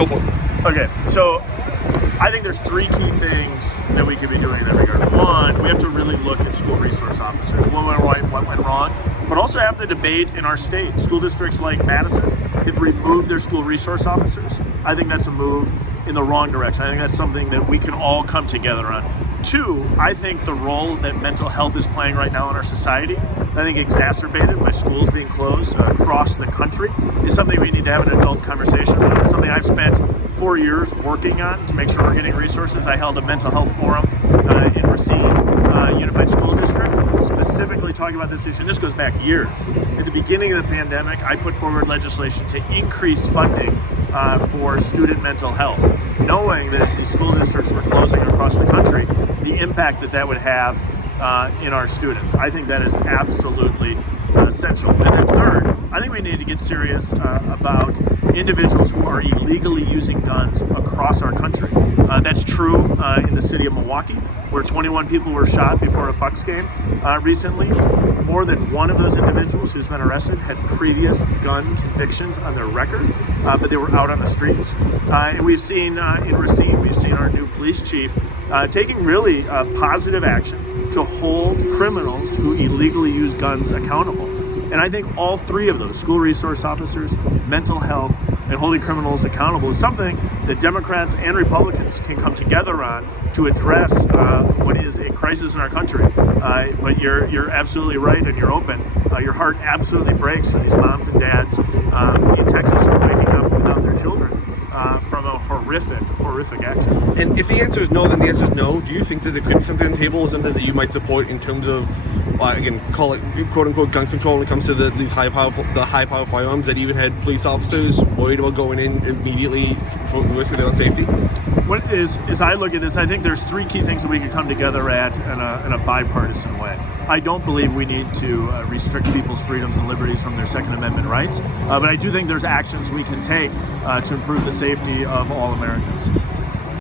Go for it. Okay, so I think there's three key things that we could be doing in that regard. One, we have to really look at school resource officers, what went right, what went wrong, but also have the debate in our state. School districts like Madison have removed their school resource officers. I think that's a move in the wrong direction. I think that's something that we can all come together on. Two, I think the role that mental health is playing right now in our society, I think exacerbated by schools being closed across the country, is something we need to have an adult conversation about. It's something I've spent 4 years working on to make sure we're getting resources. I held a mental health forum in Racine Unified School District, specifically talking about this issue. And this goes back years. At the beginning of the pandemic, I put forward legislation to increase funding for student mental health, knowing that if these school districts were closing across the country, the impact that would have in our students. I think that is absolutely essential. And then third, I think we need to get serious about individuals who are illegally using guns across our country. That's true in the city of Milwaukee, where 21 people were shot before a Bucks game recently. More than one of those individuals who's been arrested had previous gun convictions on their record, but they were out on the streets. And we've seen in Racine, we've seen our new police chief taking really positive action to hold criminals who illegally use guns accountable. And I think all three of those, school resource officers, mental health, and holding criminals accountable, is something that Democrats and Republicans can come together on to address what is a crisis in our country. But you're absolutely right, and you're open. Your heart absolutely breaks for these moms and dads in Texas who are waking up without their children from a horrific action. And if the answer is no, then the answer is no. Do you think that there could be something on the table, or something that you might support in terms of, again, call it quote unquote gun control when it comes to these high power firearms that even had police officers worried about going in immediately for the risk of their own safety? What is, as I look at this, I think there's three key things that we could come together at in a bipartisan way. I don't believe we need to restrict people's freedoms and liberties from their Second Amendment rights, but I do think there's actions we can take to improve the safety of all Americans.